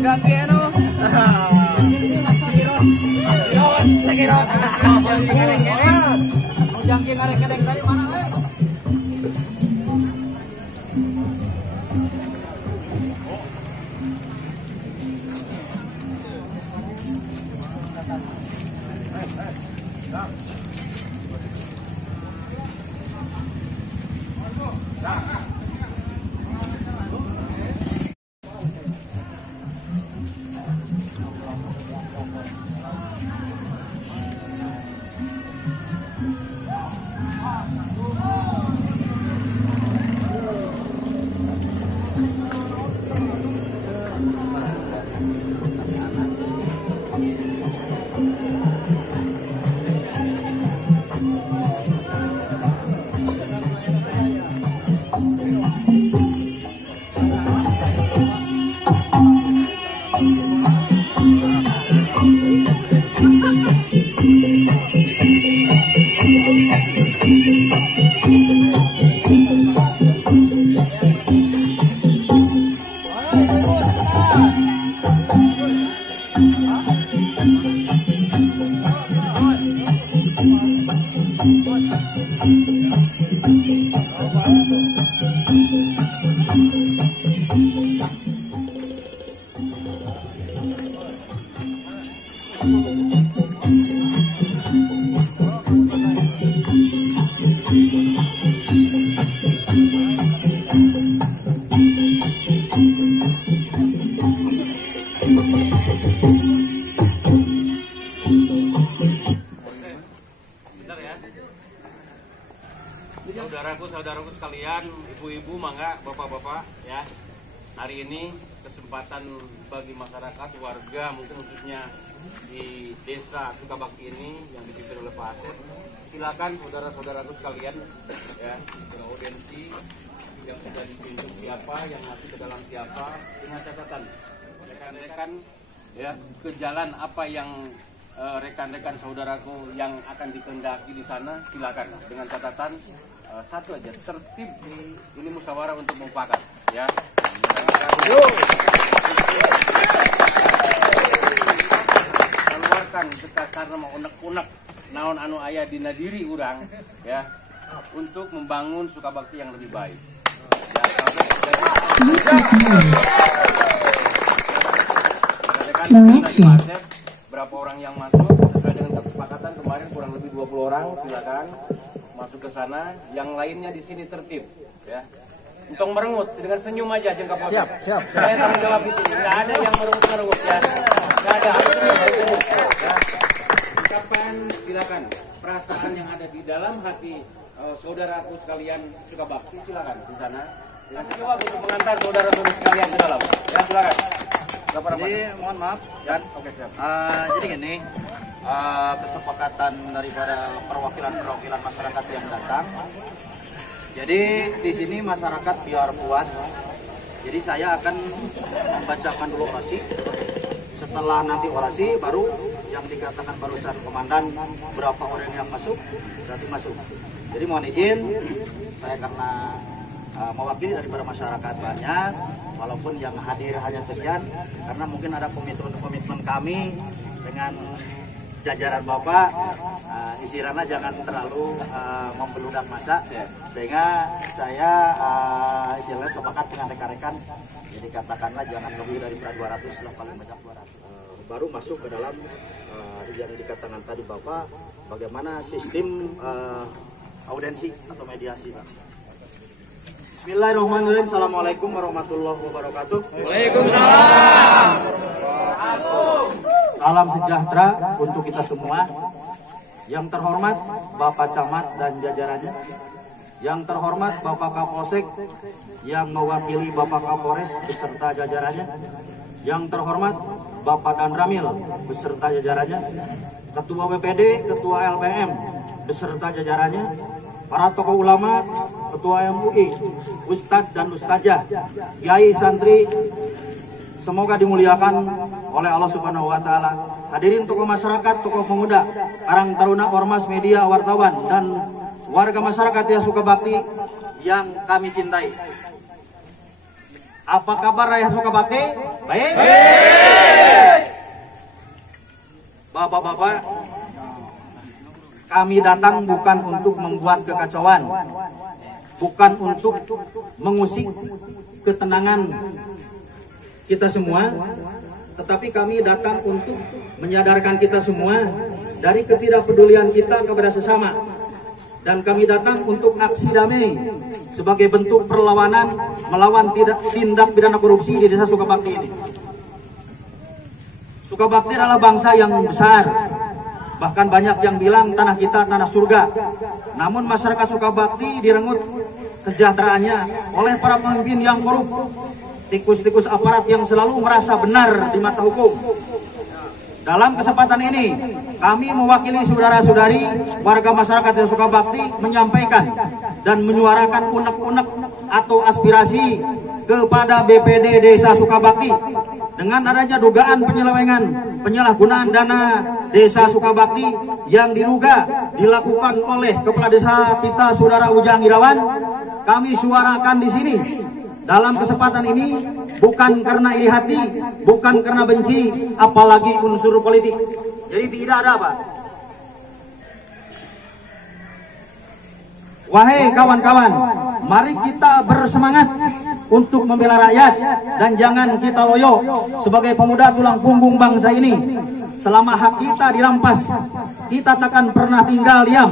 ganti anu. Sekirot. Jangking arek-arek dari mana? Saudaraku sekalian, ibu-ibu, mangga, bapak-bapak, ya. Hari ini kesempatan bagi masyarakat, warga, mungkin khususnya di desa Sukabakti ini yang dipimpin oleh Pak Asep. Silakan saudara-saudaraku sekalian, ya, beraudiensi yang sudah ditunjuk siapa, yang masih ke dalam siapa, dengan catatan rekan-rekan, ya, ke jalan apa yang rekan-rekan saudaraku yang akan dikehendaki di sana, silakan dengan catatan satu aja, tertib ini musyawarah untuk mufakat, ya. Keluarkan kita karena mau unek-unek naon anu aya dina diri urang, ya, untuk membangun Sukabakti yang lebih baik. Ya, berapa orang yang masuk sesuai dengan kesepakatan kemarin kurang lebih 20 orang, silakan masuk ke sana. Yang lainnya di sini tertib, ya. Untung merengut dengan senyum aja jengka pos. Siap. Saya tanggung jawab itu. Nggak ada yang merengut, ya. Nggak ada. Ya. Ucapan silakan. Perasaan yang ada di dalam hati saudaraku sekalian Sukabakti, silakan di sana. Nanti jawab untuk mengantar saudara-saudara sekalian ke dalam. Ya, silakan. Jadi mohon maaf, dan oke, siap. Jadi gini, kesepakatan daripada perwakilan masyarakat yang datang. Jadi di sini masyarakat biar puas. Jadi saya akan membacakan dulu orasi. Setelah nanti orasi, baru yang dikatakan barusan komandan berapa orang yang masuk, berarti masuk. Jadi mohon izin, saya karena mewakili daripada masyarakat banyak, walaupun yang hadir hanya sekian, karena mungkin ada komitmen kami dengan jajaran Bapak, istilahnya jangan terlalu membeludak masa, sehingga saya istilahnya sepakat dengan rekan-rekan, jadi katakanlah jangan lebih dari 200 lah, paling banyak 200. Baru masuk ke dalam yang dikatakan tadi Bapak, bagaimana sistem audiensi atau mediasi, Pak. Bismillahirrahmanirrahim. Assalamualaikum warahmatullahi wabarakatuh. Waalaikumsalam. Salam sejahtera untuk kita semua. Yang terhormat Bapak Camat dan jajarannya. Yang terhormat Bapak Kapolsek yang mewakili Bapak Kapolres beserta jajarannya. Yang terhormat Bapak Danramil beserta jajarannya. Ketua BPD, Ketua LPM beserta jajarannya. Para tokoh ulama, Ketua MUI, Ustadz dan Ustazah, Kiai Santri, semoga dimuliakan oleh Allah Subhanahu wa Ta'ala. Hadirin tokoh masyarakat, tokoh pemuda, Karang Taruna, Ormas, media, wartawan, dan warga masyarakat yang Sukabakti yang kami cintai. Apa kabar Raya Sukabakti? Baik. Bapak-bapak, kami datang bukan untuk membuat kekacauan, bukan untuk mengusik ketenangan kita semua, tetapi kami datang untuk menyadarkan kita semua dari ketidakpedulian kita kepada sesama. Dan kami datang untuk aksi damai sebagai bentuk perlawanan melawan tindak pidana korupsi di Desa Sukabakti ini. Sukabakti adalah bangsa yang besar. Bahkan banyak yang bilang tanah kita tanah surga. Namun masyarakat Sukabakti direnggut kesejahteraannya oleh para pemimpin yang korup, tikus-tikus aparat yang selalu merasa benar di mata hukum. Dalam kesempatan ini, kami mewakili saudara-saudari warga masyarakat Desa Sukabakti menyampaikan dan menyuarakan unek-unek atau aspirasi kepada BPD Desa Sukabakti dengan adanya dugaan penyalahgunaan dana Desa Sukabakti yang diduga dilakukan oleh Kepala Desa kita Saudara Ujang Irawan. Kami suarakan di sini dalam kesempatan ini bukan karena iri hati, bukan karena benci, apalagi unsur politik. Jadi tidak ada apa. Wahai kawan-kawan, mari kita bersemangat untuk membela rakyat dan jangan kita loyo sebagai pemuda tulang punggung bangsa ini. Selama hak kita dirampas, kita takkan pernah tinggal diam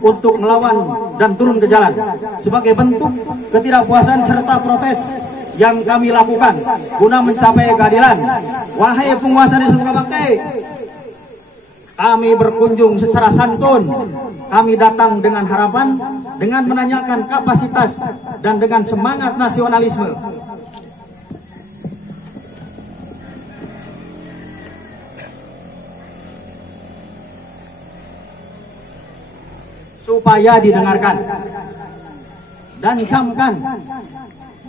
untuk melawan dan turun ke jalan. Sebagai bentuk ketidakpuasan serta protes yang kami lakukan guna mencapai keadilan. Wahai penguasa Desa Sukabakti, kami berkunjung secara santun. Kami datang dengan harapan, dengan menanyakan kapasitas dan dengan semangat nasionalisme. Supaya didengarkan dan camkan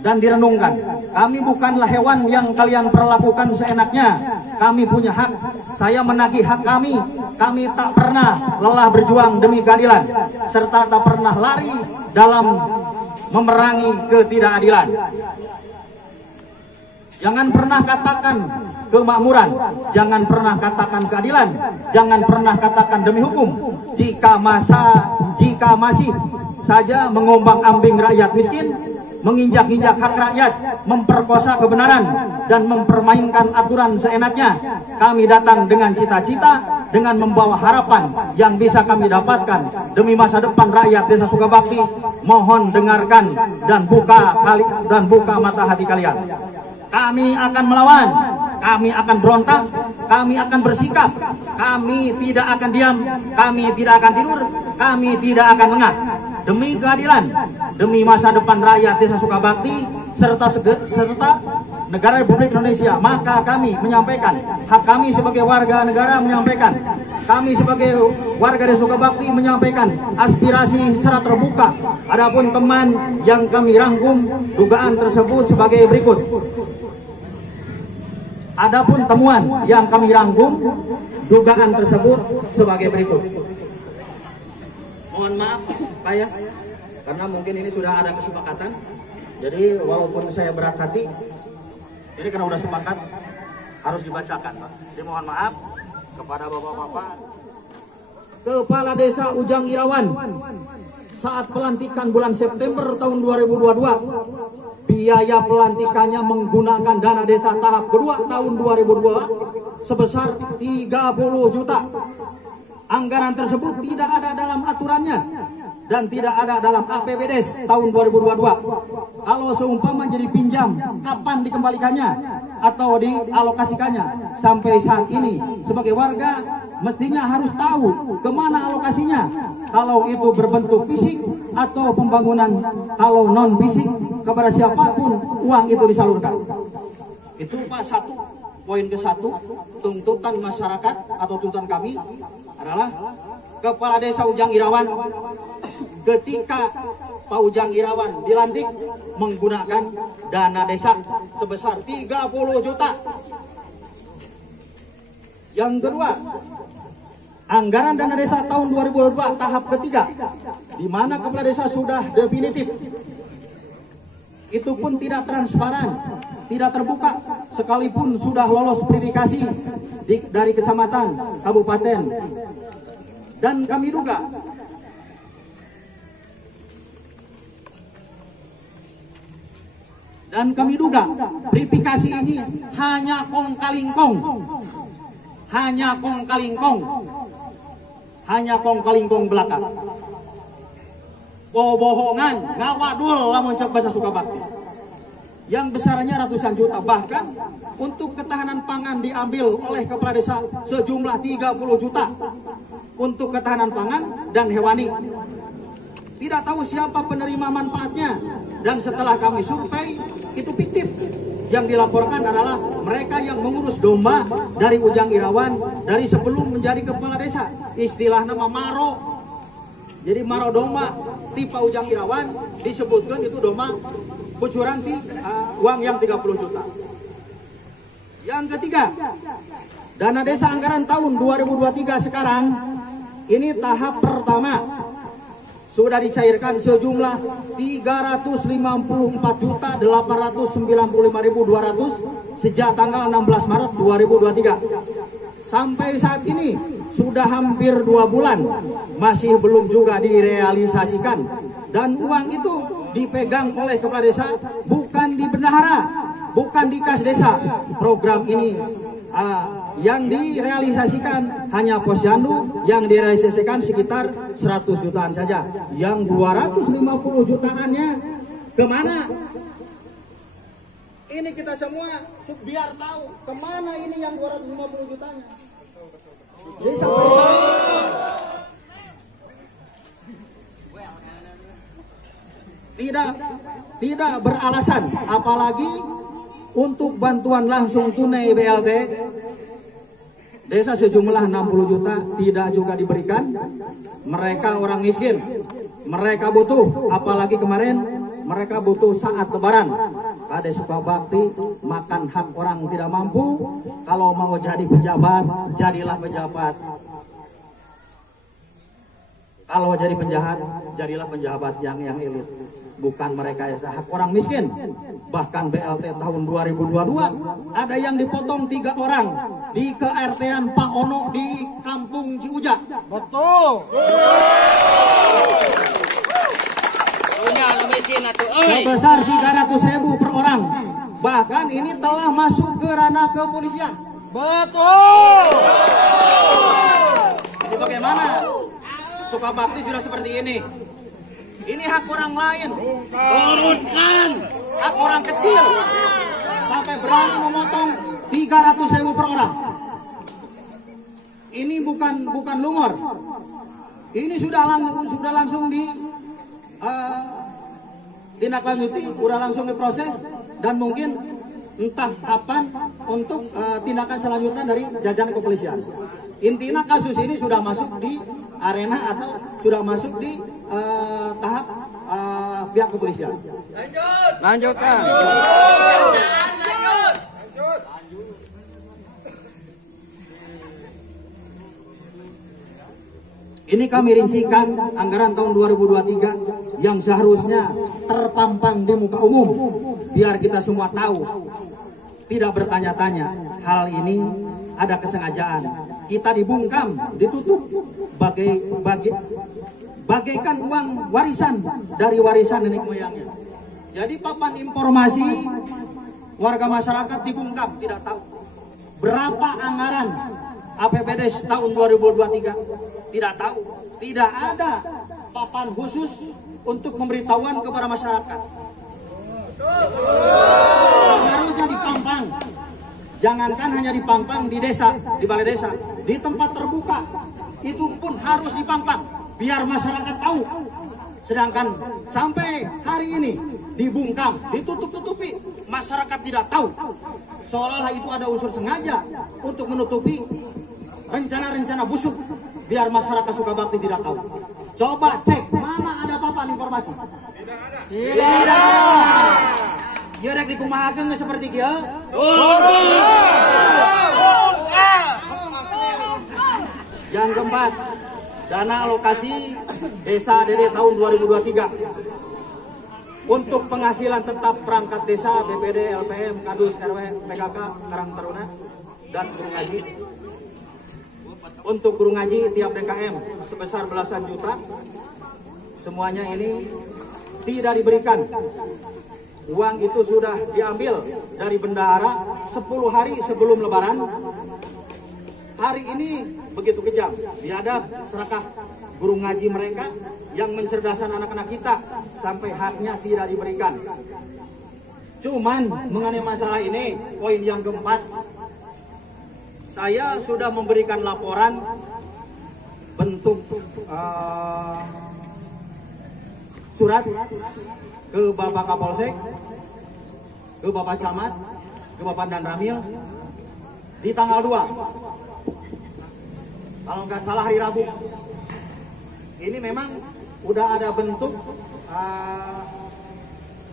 dan direnungkan. Kami bukanlah hewan yang kalian perlakukan seenaknya. Kami punya hak. Saya menagih hak kami. Kami tak pernah lelah berjuang demi keadilan, serta tak pernah lari dalam memerangi ketidakadilan. Jangan pernah katakan kemakmuran, jangan pernah katakan keadilan, jangan pernah katakan demi hukum. Jika masih saja mengombang-ambing rakyat miskin, menginjak-injak hak rakyat, memperkosa kebenaran, dan mempermainkan aturan seenaknya. Kami datang dengan cita-cita, dengan membawa harapan yang bisa kami dapatkan demi masa depan rakyat Desa Sukabakti. Mohon dengarkan dan buka mata hati kalian. Kami akan melawan, kami akan berontak, kami akan bersikap, kami tidak akan diam, kami tidak akan tidur, kami tidak akan lengah. Demi keadilan, demi masa depan rakyat Desa Sukabakti, serta negara Republik Indonesia, maka kami menyampaikan, hak kami sebagai warga negara menyampaikan, kami sebagai warga Desa Sukabakti menyampaikan aspirasi secara terbuka. Adapun teman yang kami rangkum, dugaan tersebut sebagai berikut. Adapun temuan yang kami rangkum, dugaan tersebut sebagai berikut. Mohon maaf Pak ya, karena mungkin ini sudah ada kesepakatan. Jadi walaupun saya berat hati, ini karena sudah sepakat harus dibacakan Pak. Jadi mohon maaf kepada bapak-bapak. Kepala Desa Ujang Irawan saat pelantikan bulan September tahun 2022. Biaya pelantikannya menggunakan dana desa tahap kedua tahun 2022 sebesar 30 juta. Anggaran tersebut tidak ada dalam aturannya dan tidak ada dalam APBDes tahun 2022. Kalau seumpama jadi pinjam, kapan dikembalikannya atau dialokasikannya? Sampai saat ini sebagai warga mestinya harus tahu kemana alokasinya. Kalau itu berbentuk fisik atau pembangunan, kalau non fisik kepada siapapun uang itu disalurkan. Itu Pak satu. Poin ke-1, tuntutan masyarakat atau tuntutan kami adalah Kepala Desa Ujang Irawan ketika Pak Ujang Irawan dilantik menggunakan dana desa sebesar 30 juta. Yang kedua, anggaran dana desa tahun 2022 tahap ketiga, di mana Kepala Desa sudah definitif. Itu pun tidak transparan, tidak terbuka, sekalipun sudah lolos verifikasi dari kecamatan, kabupaten, dan kami duga verifikasi ini hanya kong kalingkong belaka. Bohongan, ngawadul lamun cek bahasa Sukabakti. Yang besarnya ratusan juta, bahkan untuk ketahanan pangan diambil oleh kepala desa sejumlah 30 juta untuk ketahanan pangan dan hewani. Tidak tahu siapa penerima manfaatnya, dan setelah kami survei itu fiktif. Yang dilaporkan adalah mereka yang mengurus domba dari Ujang Irawan dari sebelum menjadi kepala desa. Istilah nama maro. Jadi maro domba tipe Ujang Irawan disebutkan itu domba kucuran uang yang 30 juta. Yang ketiga, dana desa anggaran tahun 2023 sekarang ini tahap pertama sudah dicairkan sejumlah 354.895.200 sejak tanggal 16 Maret 2023. Sampai saat ini sudah hampir 2 bulan masih belum juga direalisasikan, dan uang itu dipegang oleh kepala desa, bukan di bendahara, bukan di kas desa. Program ini yang direalisasikan hanya posyandu, yang direalisasikan sekitar 100 jutaan saja. Yang 250 jutaannya kemana? Ini kita semua biar tahu kemana ini yang 250 jutanya. Jadi tidak beralasan, apalagi untuk bantuan langsung tunai BLT desa sejumlah 60 juta tidak juga diberikan. Mereka orang miskin, mereka butuh, apalagi kemarin mereka butuh saat lebaran. Kades Sukabakti makan hak orang tidak mampu. Kalau mau jadi pejabat, jadilah pejabat. Kalau jadi penjahat, jadilah penjabat yang elit. Bukan mereka yang hak orang miskin. Bahkan BLT tahun 2022 ada yang dipotong 3 orang di KRT-an Pak Ono di Kampung Ciuja. Betul. Sebesar 300.000 per orang. Bahkan ini telah masuk ke ranah kepolisian. Betul. Jadi bagaimana? Sukabakti sudah seperti ini. Ini hak orang lain. Turunkan. Hak orang kecil. Sampai berani memotong 300.000 per orang. Ini bukan lumor. Ini sudah langsung di tindak lanjuti, sudah langsung diproses, dan mungkin entah kapan untuk tindakan selanjutnya dari jajaran kepolisian. Intinya kasus ini sudah masuk di arena atau sudah masuk di tahap pihak kepolisian. Lanjutkan. Ini kami rincikan anggaran tahun 2023 yang seharusnya terpampang di muka umum, biar kita semua tahu, tidak bertanya-tanya. Hal ini ada kesengajaan. Kita dibungkam, ditutup bagaikan uang warisan dari warisan nenek moyangnya. Jadi papan informasi warga masyarakat dibungkam, tidak tahu berapa anggaran APBD tahun 2023. Tidak tahu, tidak ada papan khusus untuk pemberitahuan kepada masyarakat. Harusnya dipampang, jangankan hanya dipampang di desa, di balai desa, di tempat terbuka, itu pun harus dipampang, biar masyarakat tahu. Sedangkan sampai hari ini dibungkam, ditutup-tutupi, masyarakat tidak tahu. Seolah-olah itu ada unsur sengaja untuk menutupi rencana-rencana busuk, biar masyarakat Sukabakti tidak tahu. Coba cek mana ada papan informasi. Tidak ada. Ya rek dikumahakeun seperti kieu. Yang keempat, dana alokasi desa dari tahun 2023. untuk penghasilan tetap perangkat desa, BPD, LPM, Kadus, RW, PKK, Karang Taruna, dan guru ngaji. Untuk guru ngaji tiap DKM sebesar belasan juta, semuanya ini tidak diberikan. Uang itu sudah diambil dari bendahara 10 hari sebelum Lebaran. Hari ini begitu kejam, biadab serakah guru ngaji mereka yang mencerdasan anak-anak kita sampai haknya tidak diberikan. Cuman mengenai masalah ini, poin yang keempat, saya sudah memberikan laporan bentuk surat ke Bapak Kapolsek, ke Bapak Camat, ke Bapak Dan Ramil di tanggal 2. Kalau nggak salah hari Rabu. Ini memang udah ada bentuk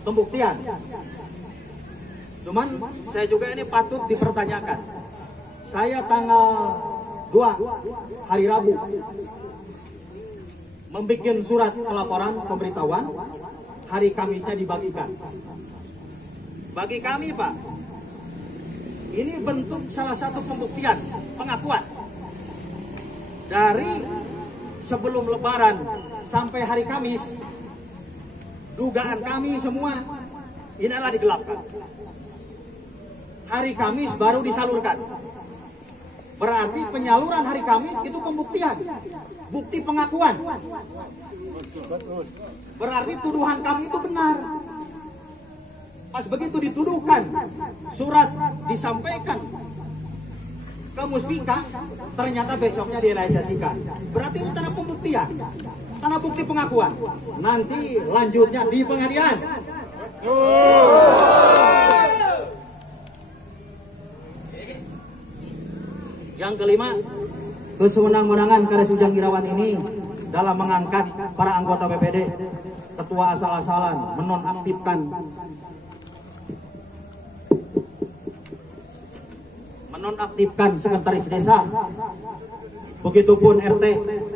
pembuktian. Cuman saya juga ini patut dipertanyakan. Saya tanggal 2 hari Rabu membuat surat pelaporan pemberitahuan, hari Kamisnya dibagikan. Bagi kami, Pak, ini bentuk salah satu pembuktian, pengakuan. Dari sebelum Lebaran sampai hari Kamis, dugaan kami semua ini adalah digelapkan. Hari Kamis baru disalurkan. Berarti penyaluran hari Kamis itu pembuktian, bukti pengakuan. Berarti tuduhan kami itu benar. Pas begitu dituduhkan, surat disampaikan ke Muspika, ternyata besoknya direalisasikan. Berarti itu tanda pembuktian, tanda bukti pengakuan. Nanti lanjutnya di pengadilan. Yang kelima, kesewenang-wenangan Kades Ujang Irawan ini dalam mengangkat para anggota BPD, ketua asal-asalan, menonaktifkan sekretaris desa, begitupun RT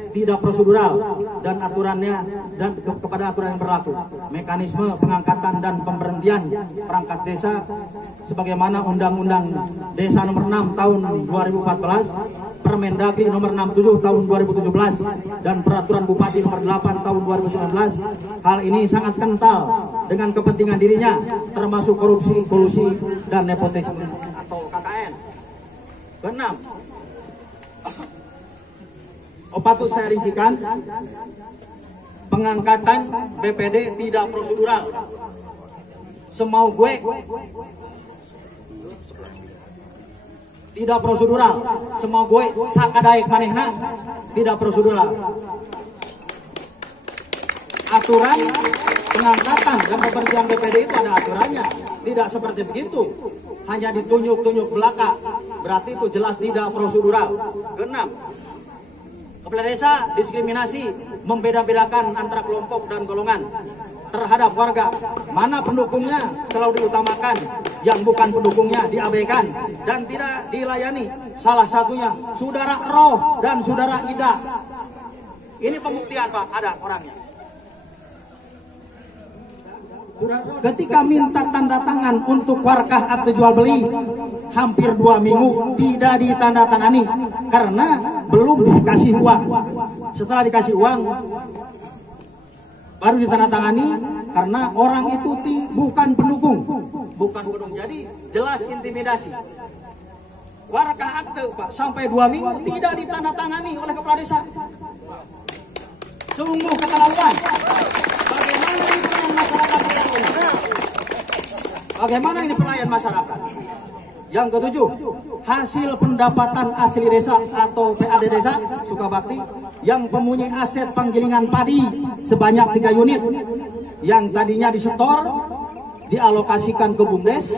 tidak prosedural dan aturannya dan kepada aturan yang berlaku. Mekanisme pengangkatan dan pemberhentian perangkat desa sebagaimana Undang-Undang Desa Nomor 6 Tahun 2014, Permendagri Nomor 67 Tahun 2017 dan Peraturan Bupati Nomor 8 Tahun 2019. Hal ini sangat kental dengan kepentingan dirinya, termasuk korupsi, kolusi, dan nepotisme atau KKN. Keenam, patut saya rincikan, pengangkatan BPD tidak prosedural. Semau gue tidak prosedural, semau gue sakadaek manehna tidak prosedural. Aturan pengangkatan dan pemberhentian BPD itu ada aturannya, tidak seperti begitu, hanya ditunjuk-tunjuk belaka, berarti itu jelas tidak prosedural. Keenam, kepala desa diskriminasi, membeda-bedakan antara kelompok dan golongan terhadap warga. Mana pendukungnya selalu diutamakan, yang bukan pendukungnya diabaikan dan tidak dilayani. Salah satunya saudara Roh dan saudara Ida. Ini pembuktian, Pak, ada orangnya. Ketika minta tanda tangan untuk warkah akte jual beli, hampir 2 minggu tidak ditandatangani karena belum dikasih uang. Setelah dikasih uang baru ditandatangani karena orang itu bukan pendukung. Jadi jelas intimidasi. Warkah akte, Pak, sampai 2 minggu tidak ditandatangani oleh kepala desa. Sungguh keterlaluan. Bagaimana ini pelayan masyarakat? Bagaimana ini pelayan masyarakat? Yang ketujuh, hasil pendapatan asli desa atau PAD desa Sukabakti yang mempunyai aset penggilingan padi sebanyak 3 unit yang tadinya disetor dialokasikan ke BUMDes,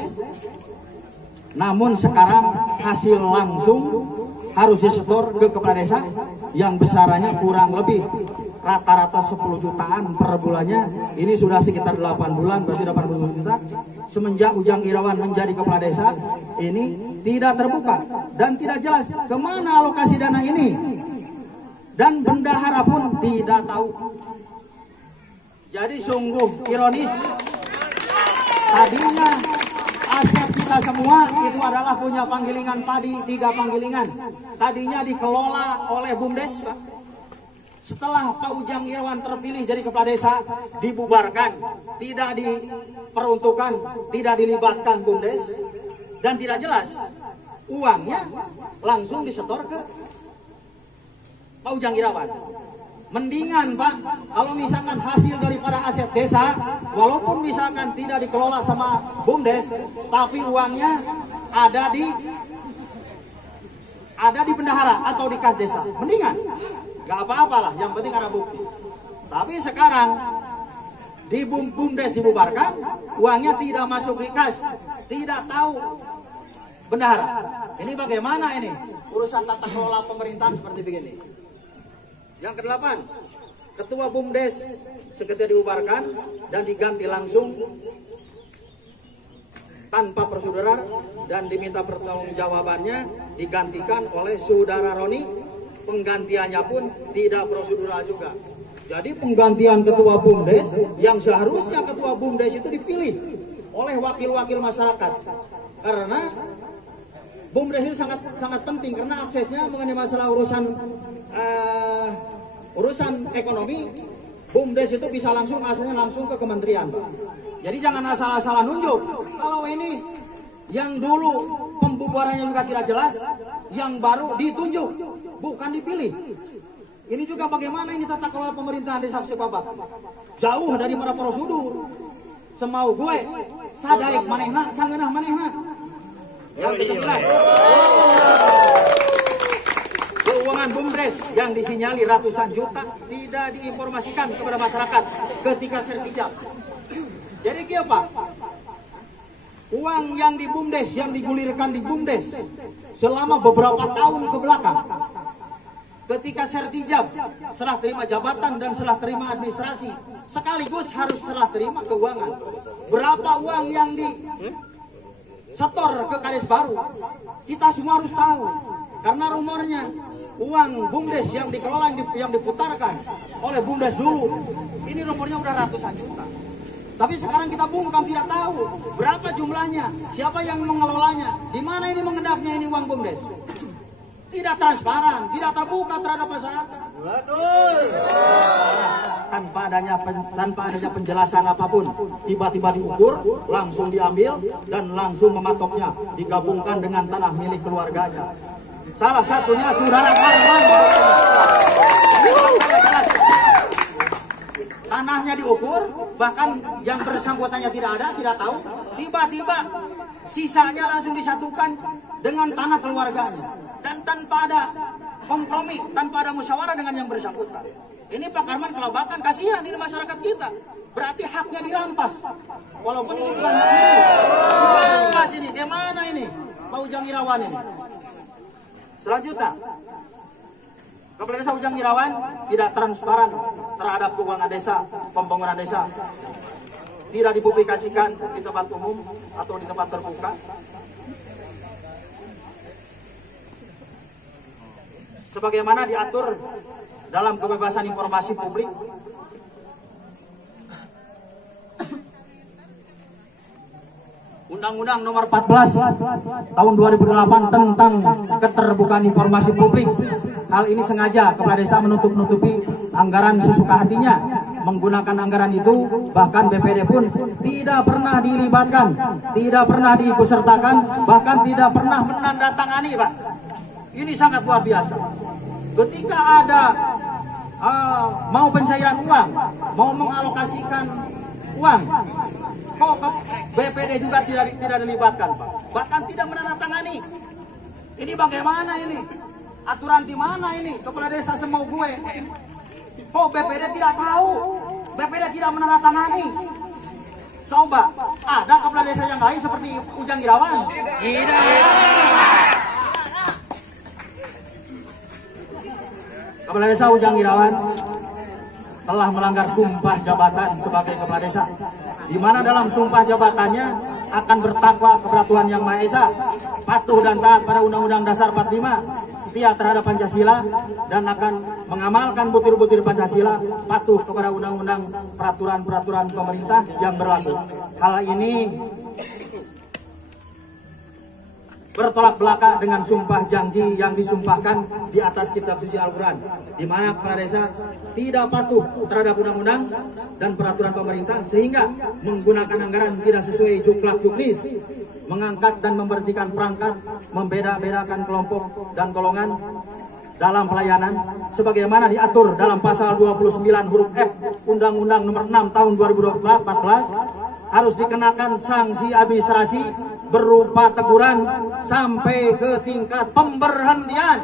namun sekarang hasil langsung harus disetor ke kepala desa yang besarannya kurang lebih rata-rata 10 jutaan per bulannya. Ini sudah sekitar 8 bulan, berarti 80 juta. Semenjak Ujang Irawan menjadi kepala desa, ini tidak terbuka dan tidak jelas kemana alokasi dana ini. Dan bendahara pun tidak tahu. Jadi sungguh ironis Tadinya aset kita semua itu adalah punya panggilingan padi 3 panggilingan. Tadinya dikelola oleh BUMDes, Pak. Setelah Pak Ujang Irawan terpilih jadi kepala desa, dibubarkan, tidak diperuntukkan, tidak dilibatkan BUMDes, dan tidak jelas uangnya langsung disetor ke Pak Ujang Irawan. Mendingan Pak, kalau misalkan hasil daripada aset desa, walaupun misalkan tidak dikelola sama BUMDes, tapi uangnya ada di bendahara atau di kas desa, mendingan. Gak apa-apalah, yang penting ada bukti. Tapi sekarang di BUMDes dibubarkan, uangnya tidak masuk di kas, tidak tahu bendahara. Ini bagaimana ini? Urusan tata kelola pemerintahan seperti begini. Yang ke-8, ketua BUMDes seketika dibubarkan dan diganti langsung tanpa prosedural dan diminta pertanggungjawabannya digantikan oleh saudara Roni. Penggantiannya pun tidak prosedural juga. Jadi penggantian ketua BUMDes yang seharusnya ketua BUMDes itu dipilih oleh wakil-wakil masyarakat, karena BUMDes itu sangat penting karena aksesnya mengenai masalah urusan ekonomi. BUMDes itu bisa langsung aksesnya langsung ke kementerian. Jadi jangan asal-asalan nunjuk. Kalau ini yang dulu pembubarannya juga tidak jelas, yang baru ditunjuk, bukan dipilih. Ini juga bagaimana ini tata kelola pemerintahan desa Sekabak. Jauh dari para prosedur. Semau gue, sadaek manehna, sangeunah manehna. Yang ke-9, keuangan BUMDes yang disinyali ratusan juta tidak diinformasikan kepada masyarakat ketika sertijab. Jadi kieu Pak, uang yang di BUMDes, yang digulirkan di BUMDes selama beberapa tahun ke belakang, ketika sertijab, serah terima jabatan dan serah terima administrasi, sekaligus harus serah terima keuangan. Berapa uang yang disetor ke Kades Baru, kita semua harus tahu. Karena rumornya uang BUMDes yang dikelola, yang diputarkan oleh BUMDes dulu, ini rumornya udah ratusan juta. Tapi sekarang kita bungkam, tidak tahu berapa jumlahnya, siapa yang mengelolanya, di mana ini mengendapnya ini uang BUMDes. Tidak transparan, tidak terbuka terhadap masyarakat. Betul. Tanpa adanya penjelasan apapun, tiba-tiba diukur, langsung diambil dan langsung mematoknya, digabungkan dengan tanah milik keluarganya. Salah satunya saudara Karman. Tanahnya diukur, bahkan yang bersangkutannya tidak ada, tidak tahu. Tiba-tiba sisanya langsung disatukan dengan tanah keluarganya. Dan tanpa ada kompromi, tanpa ada musyawarah dengan yang bersangkutan. Ini Pak Karman kelabakan, kasihan ini masyarakat kita. Berarti haknya dirampas. Walaupun ini bukan hak ini. Dirampas ini, gimana ini? Pak Ujang Irawan ini. Selanjutnya, Kepala Desa Ujang Irawan tidak transparan terhadap keuangan desa, pembangunan desa. Tidak dipublikasikan di tempat umum atau di tempat terbuka. Sebagaimana diatur dalam kebebasan informasi publik. Undang-Undang Nomor 14 Tahun 2008 tentang keterbukaan informasi publik. Hal ini sengaja Kepala Desa menutup-nutupi anggaran sesuka hatinya. Menggunakan anggaran itu, bahkan BPD pun tidak pernah dilibatkan, tidak pernah diikutsertakan, bahkan tidak pernah menandatangani, Pak. Ini sangat luar biasa. Ketika ada mau pencairan uang, mau mengalokasikan uang, kok BPD juga tidak dilibatkan, Pak. Bahkan tidak menandatangani. Ini bagaimana ini? Aturan di mana ini? Kepala Desa semau gue. Kok BPD tidak tahu? BPD tidak menandatangani. Coba, ada kepala desa yang lain seperti Ujang Irawan? Tidak. Kepala Desa Ujang Irawan telah melanggar sumpah jabatan sebagai kepala desa, di mana dalam sumpah jabatannya akan bertakwa kepada Tuhan Yang Maha Esa, patuh dan taat pada Undang-Undang Dasar 45, setia terhadap Pancasila, dan akan mengamalkan butir-butir Pancasila, patuh kepada undang-undang peraturan-peraturan pemerintah yang berlaku. hal ini bertolak belakang dengan sumpah janji yang disumpahkan di atas kitab suci Al-Quran, di mana kepala desa tidak patuh terhadap undang-undang dan peraturan pemerintah sehingga menggunakan anggaran tidak sesuai juklak juknis, mengangkat dan memberhentikan perangkat, membeda-bedakan kelompok dan golongan dalam pelayanan sebagaimana diatur dalam pasal 29 huruf F Undang-Undang Nomor 6 Tahun 2014, harus dikenakan sanksi administrasi berupa teguran sampai ke tingkat pemberhentian.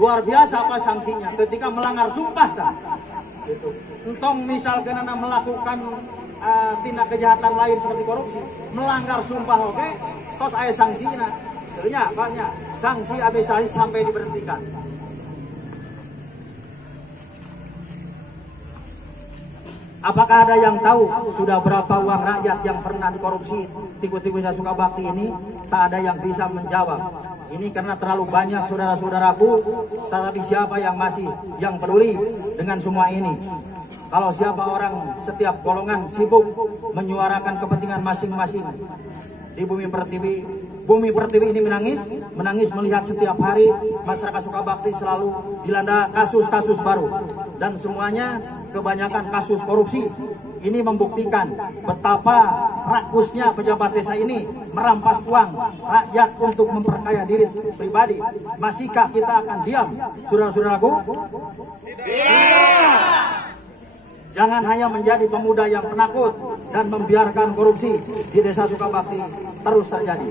Luar biasa apa sanksinya ketika melanggar sumpah tak? Entong misalkan Anda melakukan tindak kejahatan lain seperti korupsi, melanggar sumpah oke, terus ada sanksinya. Sebenarnya banyak sanksi administrasi sampai diberhentikan. Apakah ada yang tahu sudah berapa uang rakyat yang pernah dikorupsi tiku-tiku Desa Sukabakti ini? Tak ada yang bisa menjawab. Ini karena terlalu banyak saudara-saudaraku, tetapi siapa yang masih yang peduli dengan semua ini? Kalau siapa orang setiap golongan sibuk menyuarakan kepentingan masing-masing di Bumi Pertiwi. Bumi Pertiwi ini menangis melihat setiap hari masyarakat Sukabakti selalu dilanda kasus-kasus baru, dan semuanya kebanyakan kasus korupsi. Ini membuktikan betapa rakusnya pejabat desa ini merampas uang rakyat untuk memperkaya diri pribadi. Masihkah kita akan diam, saudara-saudaraku? Jangan hanya menjadi pemuda yang penakut dan membiarkan korupsi di Desa Sukabakti terus terjadi.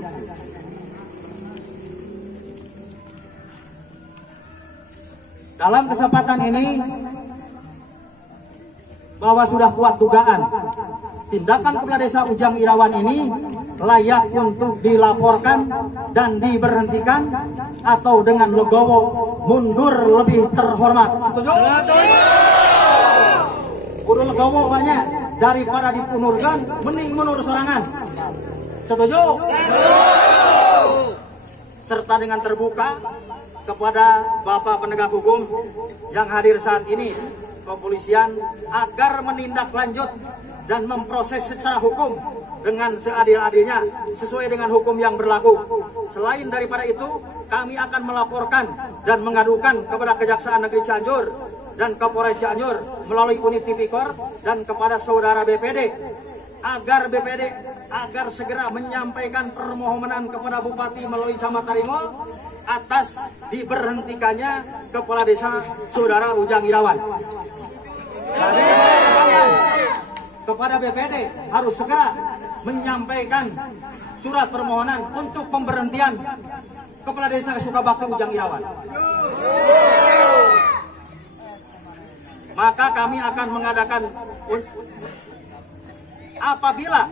Dalam kesempatan ini, bahwa sudah kuat dugaan tindakan Kepala Desa Ujang Irawan ini layak untuk dilaporkan dan diberhentikan atau dengan legowo mundur lebih terhormat. Setuju? Kudu legowo banyak daripada dipunurkan, mending mundur sorangan. Setuju? Serta dengan terbuka kepada Bapak penegak hukum yang hadir saat ini, kepolisian, agar menindaklanjut dan memproses secara hukum dengan seadil-adilnya sesuai dengan hukum yang berlaku. Selain daripada itu, kami akan melaporkan dan mengadukan kepada Kejaksaan Negeri Cianjur dan Kapolres Cianjur melalui unit Tipikor dan kepada saudara BPD agar segera menyampaikan permohonan kepada Bupati melalui Camat Tarimul atas diberhentikannya Kepala Desa Saudara Ujang Irawan. Jadi kepada BPD harus segera menyampaikan surat permohonan untuk pemberhentian Kepala Desa Sukabakti Ujang Irawan. Maka kami akan mengadakan, apabila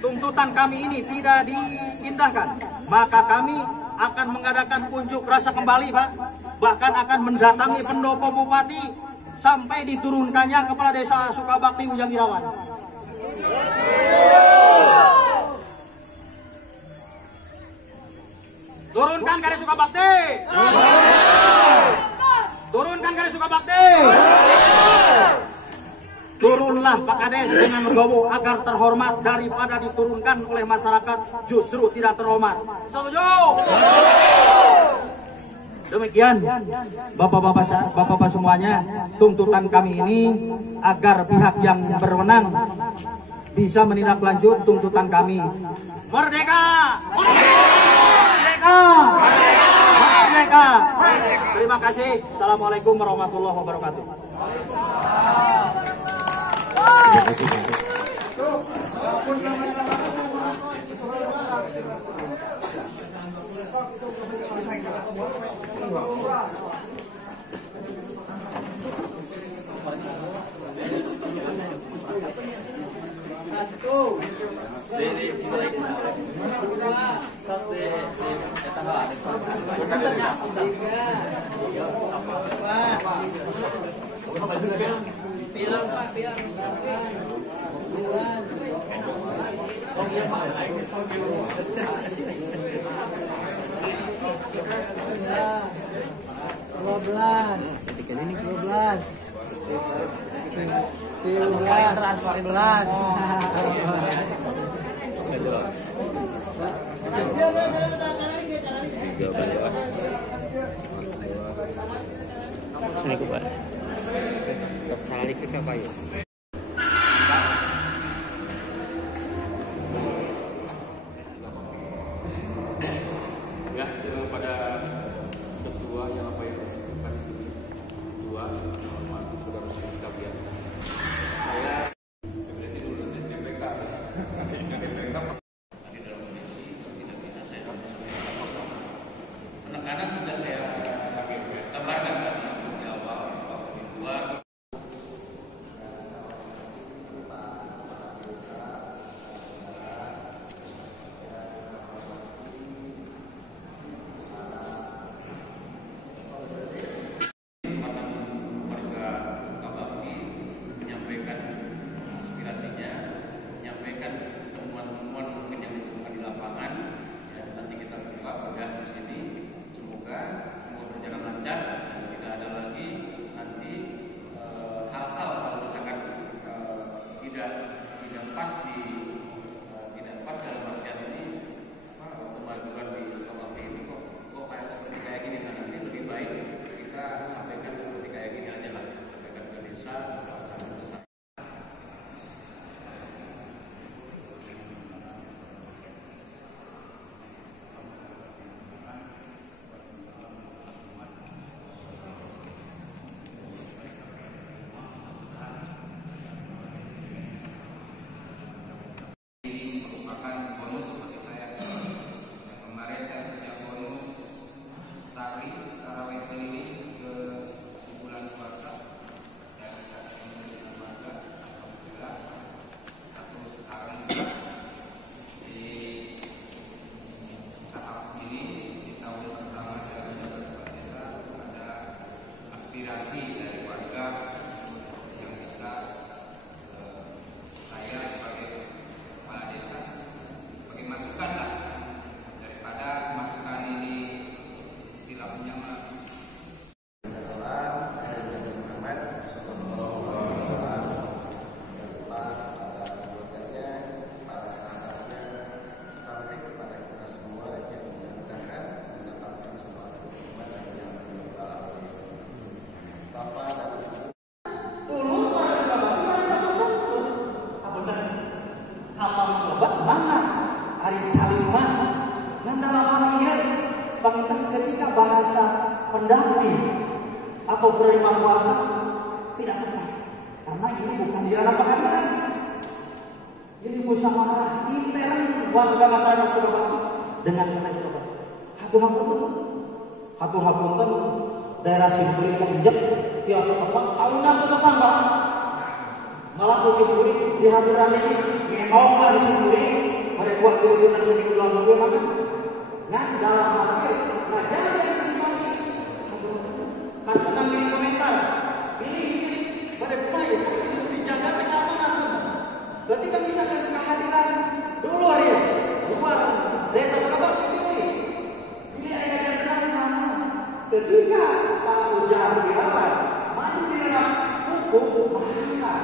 tuntutan kami ini tidak diindahkan, maka kami akan mengadakan unjuk rasa kembali, Pak. Bahkan akan mendatangi pendopo bupati sampai diturunkannya Kepala Desa Sukabakti Ujang Irawan. Turunkan Kades Sukabakti. Turunkan Kades Sukabakti. Turunlah Pak Kades dengan legowo agar terhormat daripada diturunkan oleh masyarakat justru tidak terhormat. Setuju? Demikian Bapak-bapak semuanya, tuntutan kami ini agar pihak yang berwenang bisa menindaklanjut tuntutan kami. Merdeka! Merdeka! Merdeka! Terima kasih. Assalamualaikum warahmatullahi wabarakatuh. Sini ku Pak. Salah dikit apa ya? Ya, kepada ketua yang apa ya? Ketua, saudara sekalian. Saya berarti dulu BPK. BPK di dalam kondisi tidak bisa saya anak-anak sudah saya gambarkan tadi di awal bahwa di luar ketika bahasa pendamping atau penerima kuasa tidak tepat, karena ini bukan di ranah pengadilan, ini musyawarah intern warga masyarakat Sukabakti dengan Kota Sukabakti. Hatur hapunten daerah Simpuri keinjek tiasa tepat tahunan tetepan Pak. Malah ke Simpuri di hadiran ini ngeong lah di Simpuri pada buat turunan seminggu 2 minggu mana. Nah dalam hati ngajar antisipasi. Katakan ini komentar. Ini pada pemain dijaga keamanan. Ketika misalkan kehadiran dulu hari luar desa Sukabakti ini ada jalan mana? Ketika Pak Ujang Wirawan maju di dalam hukum maka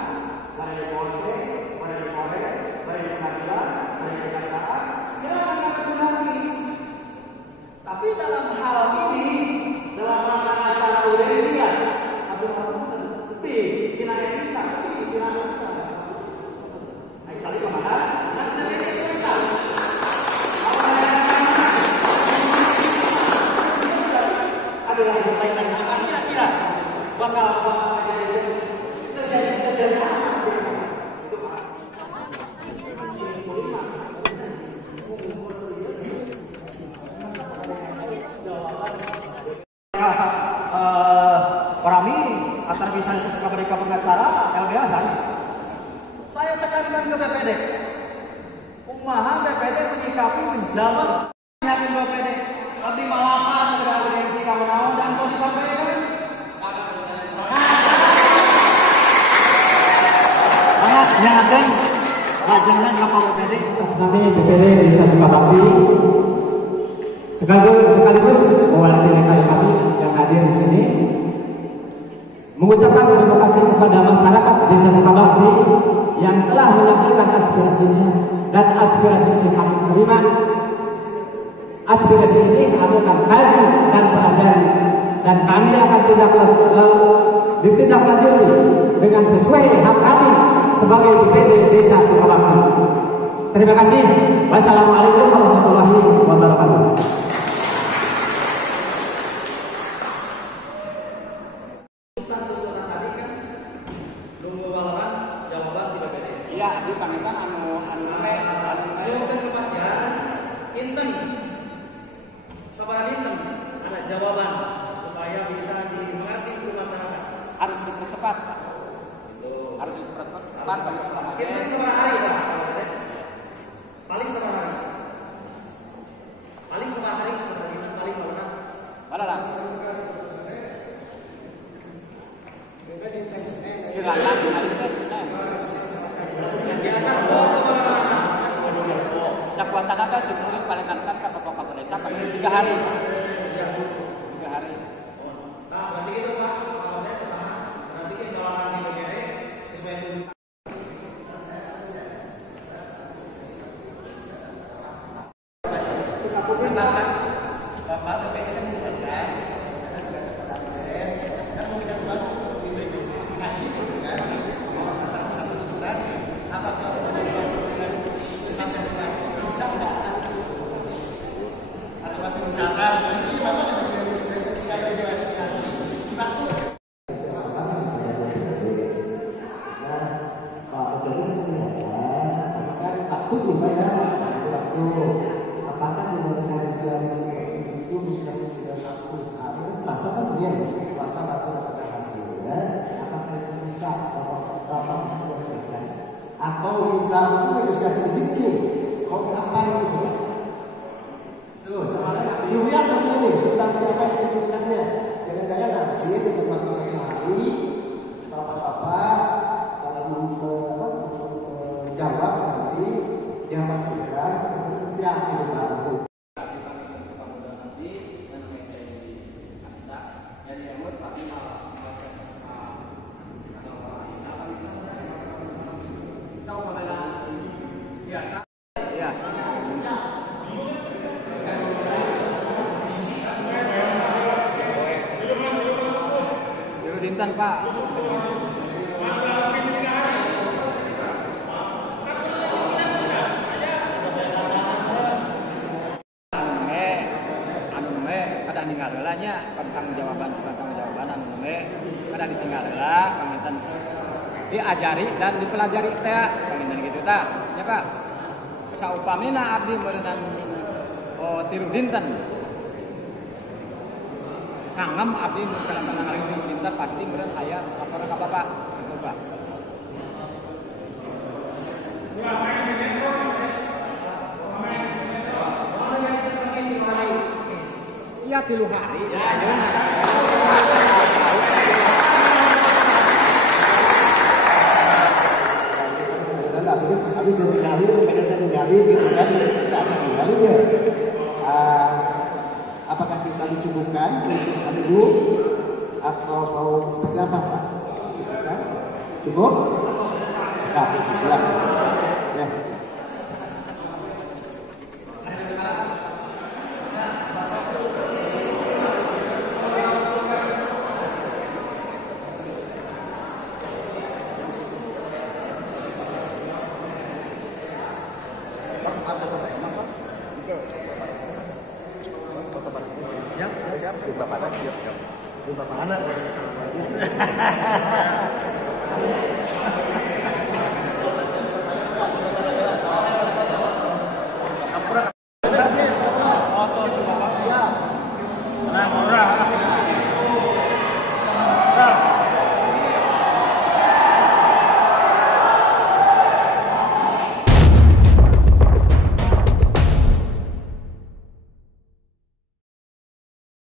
pada di polsek, pada di Polres, pada di pengadilan, pada di kejaksaan, silakan katakan lagi. Tapi dalam hal ini, dalam rangka acara audensia, atau lebih kita etika, ayo saling kemana? Adalah berkaitan apa kira-kira bakal terjadi apa? Itu Pak. Parami atas bisa kepada mereka pengacara LBH saya tekankan ke BPD. Kumaha BPD menyikapi menjawab yakin BPD nanti malahan ada audiensi kawan-kawan dan mau disampaikan. Jangan jangan kapal BPD. Kami BPD Desa Sukabakti sekaligus mewakili rekan kami yang hadir di sini mengucapkan mengucapkan terima kasih kepada masyarakat Desa Sukabakti yang telah menyampaikan aspirasinya dan aspirasi ini kami terima. Aspirasi ini kami akan kaji dan pelajari dan kami akan ditindaklanjuti dengan sesuai hak kami sebagai DPD Desa Sukabakti. Terima kasih. Wassalamualaikum warahmatullahi wabarakatuh. Iya, di pamitan anu kepastian inten sabaran inten ada jawaban supaya bisa dimengerti ke masyarakat. Harus dipercepat. Harus dipercepat. Inten sabaran hari Pak. Paling sabaran hari. Paling sabaran hari sabaran inten paling mana? Mana lah? Silakan Sakuatan apa sebelum paling angkat ke pokok desa pasti 3 hari. 3 hari. Nah, berarti itu Pak, kalau saya kesana, nanti kita lawan di BGE sesuai dengan Bapak BPS mengucapkan dan memberikan bantuan haji kan satu bulan apakah sampai bisa enggak atau misalkan ini Bapak tidak ada negosiasi dibantu takut apakah itu bisa tidak satu masa kan dia masa atau hasilnya apakah itu bisa atau bisa itu negosiasi di sini kau apa itu tuh sama Yulia ini tentang siapa yang ditentukannya jangan-jangan nanti di tempat hari bapak-bapak kalau jawab nanti yang menentukan siapa yang bantu. Dinten Pak. Anu pada ninggal heulanya pertanggungjawaban anu pada ditinggal heula paminten diajari dan dipelajari teh paminten gitu tah nya Pak. Saupamina abdi meureunna tilu dinten sangem abdi nu salamana ngalih dinten pasti meureun aya laporan ka Bapak gitu Pak. Iya 3 hari. Tapi tinggali gitu kan kita acak tinggalnya. Apakah kita dicukupkan dulu atau mau seperti apa Pak? Cukupkan? Cukup? Cukup. Siap. Ya. Bapak anak siap. Bapak anak.